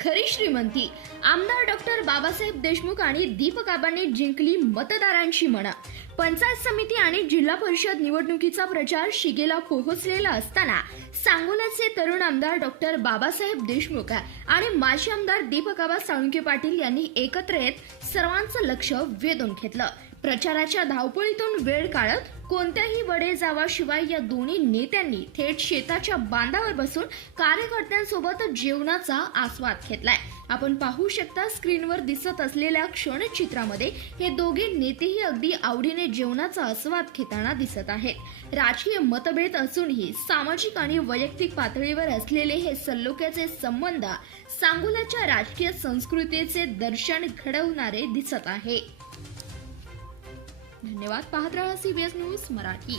खरी श्रीमंती. आमदार डॉक्टर बाबासाहेब देशमुख आणि दीपकाबांनी जिंकली मतदारांची मनं. पंचायत समिती आणि जिल्हा परिषद निवडणुकीचा प्रचार शिगेला पोहोचलेला असताना सांगोल्याचे तरुण आमदार डॉक्टर बाबासाहेब देशमुख आणि माजी आमदार दीपकाबा साळुंके पाटील यांनी एकत्र येत सर्वांचं लक्ष वेधून घेतलं. प्रचाराच्या धावपळीतून वेळ काढत कोणत्याही वडे जावाशिवाय या दोन्ही नेत्यांनी थेट शेताच्या बांधावर बसून कार्यकर्त्यांसोबत जेवणाचा आस्वाद घेतलाय. आपण पाहू शकता स्क्रीनवर दिसत असलेल्या क्षणचित्रामध्ये हे दोघे नेतेही अगदी आवडीने जेवणाचा आस्वाद घेताना दिसत आहेत. राजकीय मतभेद असूनही सामाजिक आणि वैयक्तिक पातळीवर असलेले हे सल्लोक्याचे संबंध सांगोल्याच्या राजकीय संस्कृतीचे दर्शन घडवणारे दिसत आहे. धन्यवाद पाहत राहा सीबीएस न्यूज मराठी.